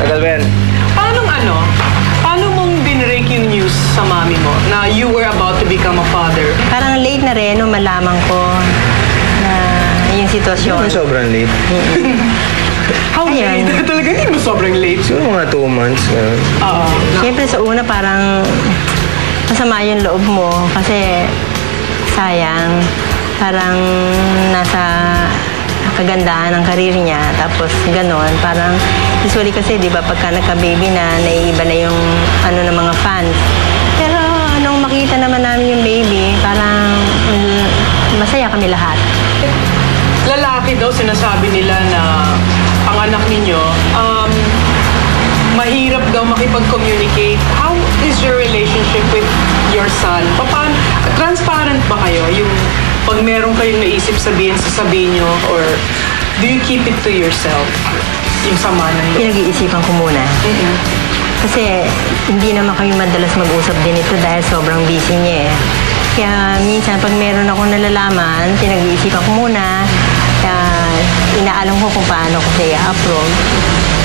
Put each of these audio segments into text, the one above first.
Tagal ba yan? Paano mong dinrake yung news sa mami mo na you were about to become a father? Parang late na rin nung malaman ko na yung sitwasyon. Hindi sobrang late. How late? Talaga hindi mo sobrang late? Siguro mga 2 months. Siyempre sa una parang masama yung loob mo kasi sayang. Parang nasa kagandahan ng karir niya. Tapos gano'n, parang usually kasi, di ba, pagka nagka-baby na, naiiba na yung ng mga fans. Pero nung makita naman namin yung baby, parang masaya kami lahat. Lalaki daw, sinasabi nila na ang anak ninyo, mahirap daw makipag-communicate. How is your relationship with your son? Paano, transparent ba kayo? Yung pag meron kayong naisip sasabihin nyo, or do you keep it to yourself? Yung sama na yun? Pinag-iisipan ko muna. Kasi hindi naman kami madalas mag-usap din ito dahil sobrang busy niya eh. Kaya minsan pag meron akong nalalaman, pinag-iisipan ko muna. Kaya inaalam ko kung paano ko siya i-approve.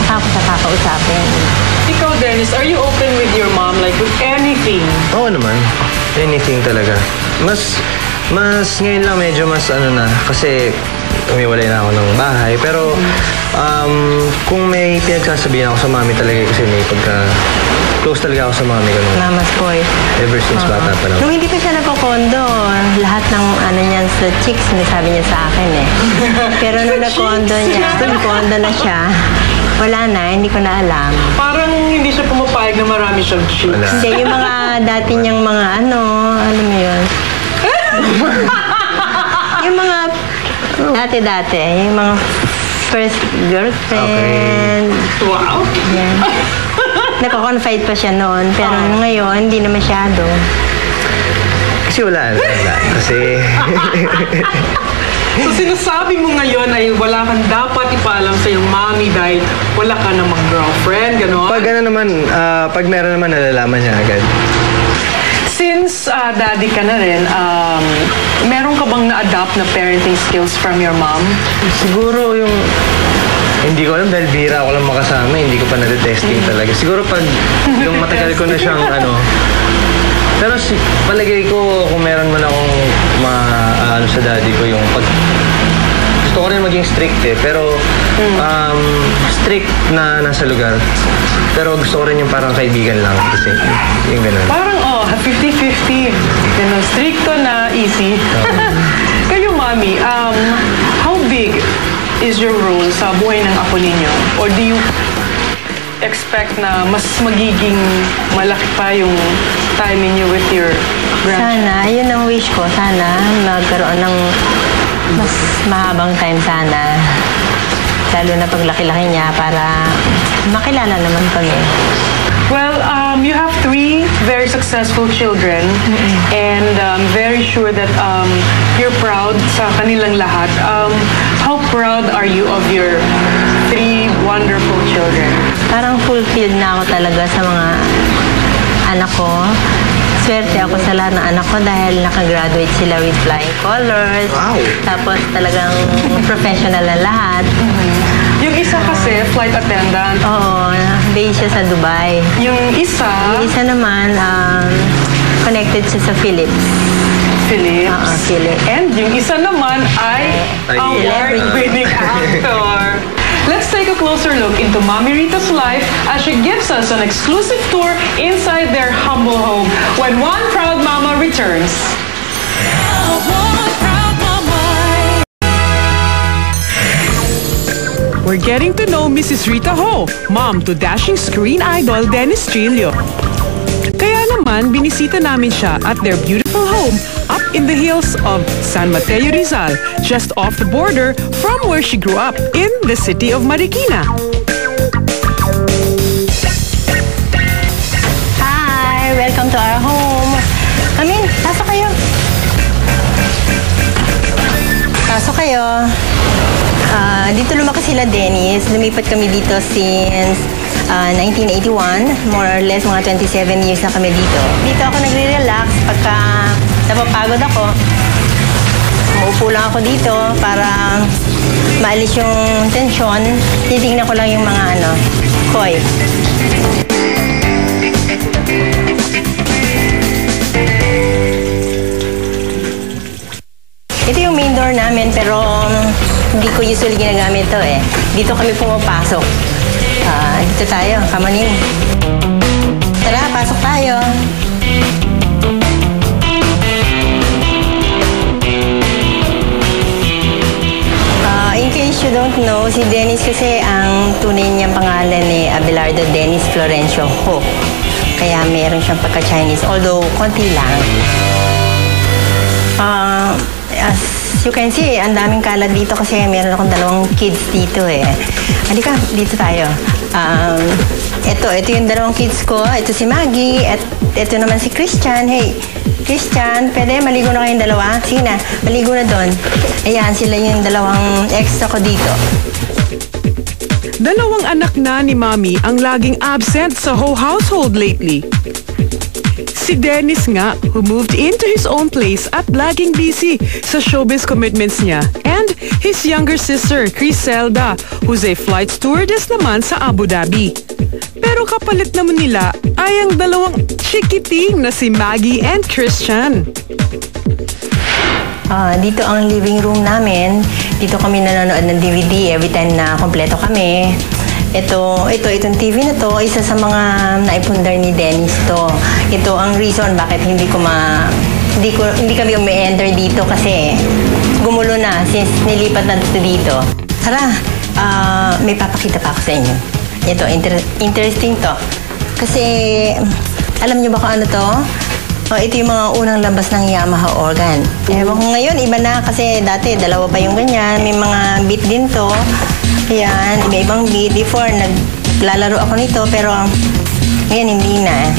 Saka ako sa kakausapin. Ikaw, Dennis, are you open with your mom, like with anything? Oo naman. Anything talaga. Mas ngayon lang medyo mas na, kasi umiwalay na ako ng bahay. Pero kung may pinagsasabihin ako sa mami talaga kasi may close talaga ako sa mami. Mama's boy. Ever since bata pa lang. Nung hindi pa siya nagko-condo, lahat ng niyan sa chicks, sinasabi niya sa akin eh. Pero nung nag-condo na siya, wala na, hindi ko na alam. Parang hindi siya pumapayag na marami siyang chicks. Hindi, yung mga dati niyang mga ano mo yun? Yung mga dati, yung mga first girlfriend. Okay. Wow! Yan. Nagko-confide pa siya noon, pero ngayon, hindi na masyado. Kasi wala. Kasi... So sinasabi mo ngayon ay wala kang dapat ipaalam sa iyong mami dahil wala ka namang girlfriend, gano'n? Pag meron naman, nalalaman niya agad. Since daddy ka na rin, meron ka bang na-adapt na parenting skills from your mom? Siguro yung... Hindi ko alam dahil bihira ako lang makasama, hindi ko pa na-testing talaga. Siguro pag yung matagal ko na siyang Pero palagay ko kung meron man akong sa daddy ko yung pag... Gusto ko rin maging strict eh, pero strict na nasa lugar. Pero gusto ko rin yung parang kaibigan lang kasi yung gano'n. Parang 50-50. Ganun, stricto na easy. Kayo, mami, how big is your role sa buhay ng apo ninyo? Or do you expect na mas magiging malaki pa yung time ninyo with your grandchildren? Sana, yun ang wish ko. Sana magkaroon ng mas mahabang time sana. Lalo na paglaki-laki niya para makilala naman kami. Well, you have 3 very successful children, and I'm very sure that you're proud sa kanilang lahat. How proud are you of your 3 wonderful children? Parang fulfilled na ako talaga sa mga anak ko. Swerte ako sa lahat ng anak ko dahil nakagraduate sila with flying colors. Wow! Tapos talagang professional na lahat. Yung isa kasi, flight attendant. Oo, based siya sa Dubai. Yung isa naman, connected siya sa Philips. Philips. And yung isa naman ay award-winning actor. Let's take a closer look into Mami Rita's life as she gives us an exclusive tour inside their humble home when one proud mama returns. We're getting to know Mrs. Rita Ho, mom to dashing screen idol Dennis Trillo. Kaya naman, binisita namin siya at their beautiful home up in the hills of San Mateo, Rizal, just off the border from where she grew up in the city of Marikina. Hi! Welcome to our home. Pasok kayo. Pasok kayo. Dito lumaki sila, Dennis. Lumipat kami dito since 1981. More or less, mga 27 years na kami dito. Dito ako nagre-relax pagka napapagod ako. Umuupo lang ako dito para maalis yung tensyon, titignan ko lang yung mga koi. Ito yung main door namin, pero hindi ko usually ginagamit ito eh. Dito kami pumapasok. Dito tayo, come on in. Tara, pasok tayo. In case you don't know, si Dennis kasi ang tunay niyang pangalan ni Abelardo Dennis Florencio Ho. Kaya meron siyang pagka-Chinese, although konti lang. As you can see, ang daming kalat dito kasi meron akong 2 kids dito eh. Halika, dito tayo. Ito yung 2 kids ko. Ito si Maggie at ito naman si Christian. Hey, Christian, pwede maligo na kayong 2? Sige na, maligo na doon. Ayan, sila yung 2 extra ko dito. 2 anak na ni Mommy ang laging absent sa Ho household lately. Si Dennis nga, who moved into his own place at laging busy sa showbiz commitments niya. And his younger sister, Criselda, who's a flight stewardess naman sa Abu Dhabi. Pero kapalit naman nila ay ang 2 chikiting na si Maggie and Christian. Dito ang living room namin. Dito kami nanonood ng DVD every time na kompleto kami. Itong TV na to, isa sa mga naipundar ni Dennis to. Ito ang reason bakit hindi kami umi-enter dito kasi gumulo na since nilipat na dito. Tara, may papakita pa ako sa inyo. Ito, interesting to. Kasi, alam niyo ba kung ano to? Ito yung mga unang labas ng Yamaha organ. Ewan ko ngayon, iba na kasi dati 2 pa yung ganyan. May mga beat din to. Ayan, iba-ibang beat. Before, naglalaro ako nito, pero ngayon hindi na.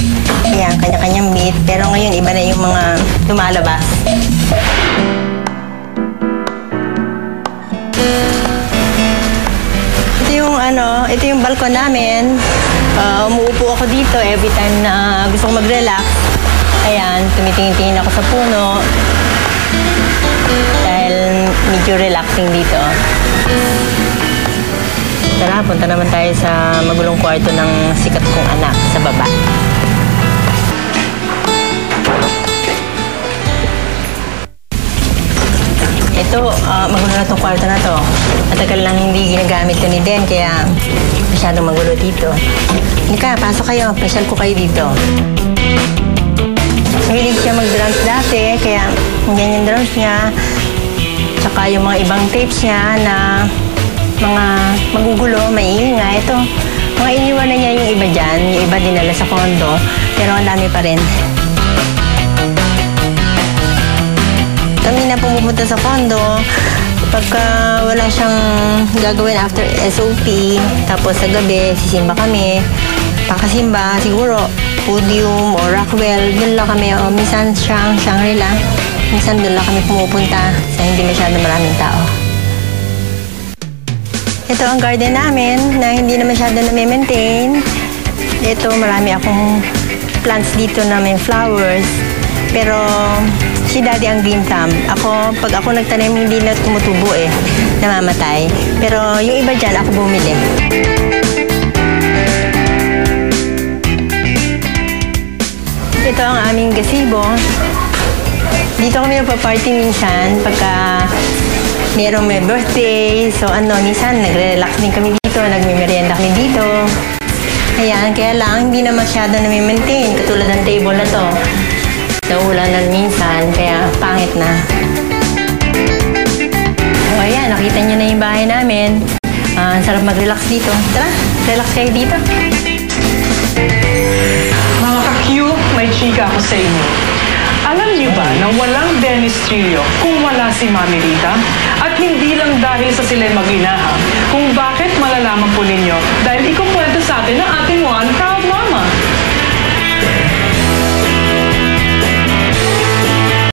Ayan, kanya-kanyang beat. Pero ngayon, iba na yung mga lumalabas. Ito yung balkon namin. Umuupo ako dito every time na gusto ko mag-relax. Ayan, tumitingin-tingin ako sa puno. Dahil medyo relaxing dito. Tara, punta naman tayo sa magulong kwarto ng sikat kong anak sa baba. Ito, magulo na itong kwarto na to. Matagal lang hindi ginagamit ko ni Den, kaya masyadong magulo dito. Halika, pasok kayo. Pasyal ko kayo dito. Mahilig siya mag-drums dati, kaya yan yung drums niya. Tsaka yung mga ibang tapes niya na mga magugulo, maiingay. Ito, mga iniwanan niya yung iba dyan. Yung iba dinala sa kondo, pero ang dami pa rin. Kami na pumupunta sa kondo, pagka wala siyang gagawin after SOP, tapos sa gabi, sisimba kami. Pagkasimba, siguro, Podium o Rockwell, doon lang kami. O minsan Shangri-La, minsan doon lang kami pumupunta sa hindi masyado maraming tao. Ito ang garden namin na hindi na masyado na-maintain. Ito, marami akong plants dito na may flowers. Pero si Daddy ang green thumb. Pag ako nagtanim, hindi na tumutubo eh. Namamatay. Pero yung iba dyan, ako bumili. Ito ang aming gazebo. Dito kami nagpa-party minsan pagka merong may birthday. So minsan nagre-relax din kami dito, nagme-merienda kami dito. Ayan, kaya lang hindi na masyado na-maintain. Katulad ng table na to. Naulan na minsan, kaya pangit na. O ayan, nakita nyo na yung bahay namin. Ang sarap mag-relax dito. Tara, relax kayo dito. Mga ka-Q, may chika ako sa inyo. Alam niyo ba na walang Dennis Trillo kung wala si Mami Rita? At hindi lang dahil sa sila mag-inaha, kung bakit malalaman po ninyo dahil